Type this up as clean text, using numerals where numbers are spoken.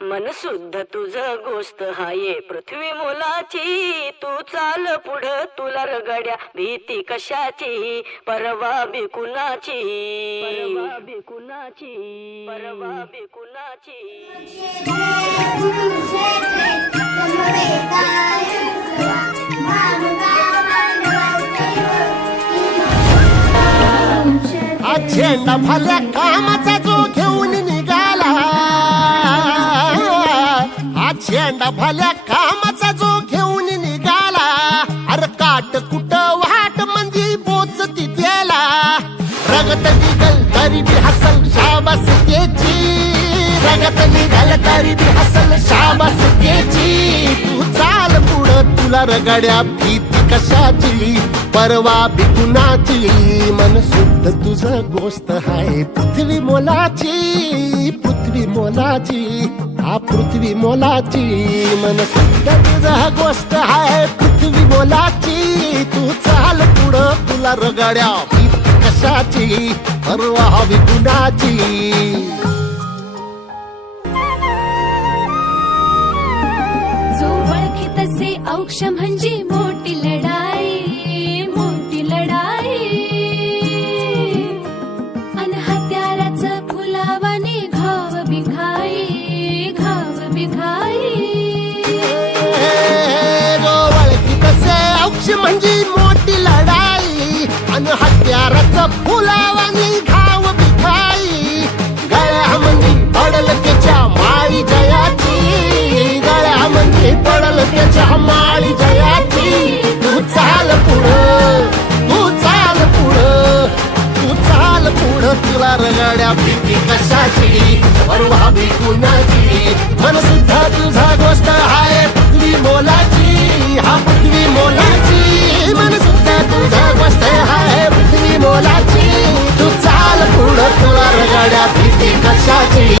मन शुद्ध तुझ गोष्ट हाये पृथ्वी मोलाची. तू चाल पुढं तुला रगड्या भीती कशाची, परवा बी कुणाची, परवा बी कुणाची, परवा बी कुणाची. झेंडा भल्या कामाचा जो घेऊन निघाला, हा झेंडा भल्या कामाचा जो घेऊन निघाला. अरे काट कुट वाट मंदी बोचती त्याला, रगत निघल तरी बी हसल शाबास त्याची, रगत निघल तरी बी हसल शाबास त्याची. तू चाल पुढं तुला रगड्या भीती कशाची, परवा बी कुणाची. मन शुद्ध तुझं गोष्ट हाय पृथ्वी मोलाची, पृथ्वी मोलाची, हा पृथ्वी मोलाची. मन शुद्ध तुझं गोष्ट हाय पृथ्वी मोलाची. तू चाल पुढं तुला रगड्या भीती कशाची, परवा बी कुणाची. जो ओळखी तसे औक्ष म्हणजे मोठी लढाई, मोठी लढाई. अन हत्याराचं फुलावाने घाव बिघाई, घाव बिघाई. जो ओळखी तसे औक्ष म्हणजे मोठी लढाई, अन हत्याराचं फुलावाने घाव बिघाई. गळ्यामध्ये पडल त्याच्या माळी जयाची, गळ्यामध्ये पडल त्याच्या माळी जयाची. तू चाल पुढं, तू चाल पुढं, तू चाल पुढं तुला रगड्या भीती कशाची, परवा बी कुणाची.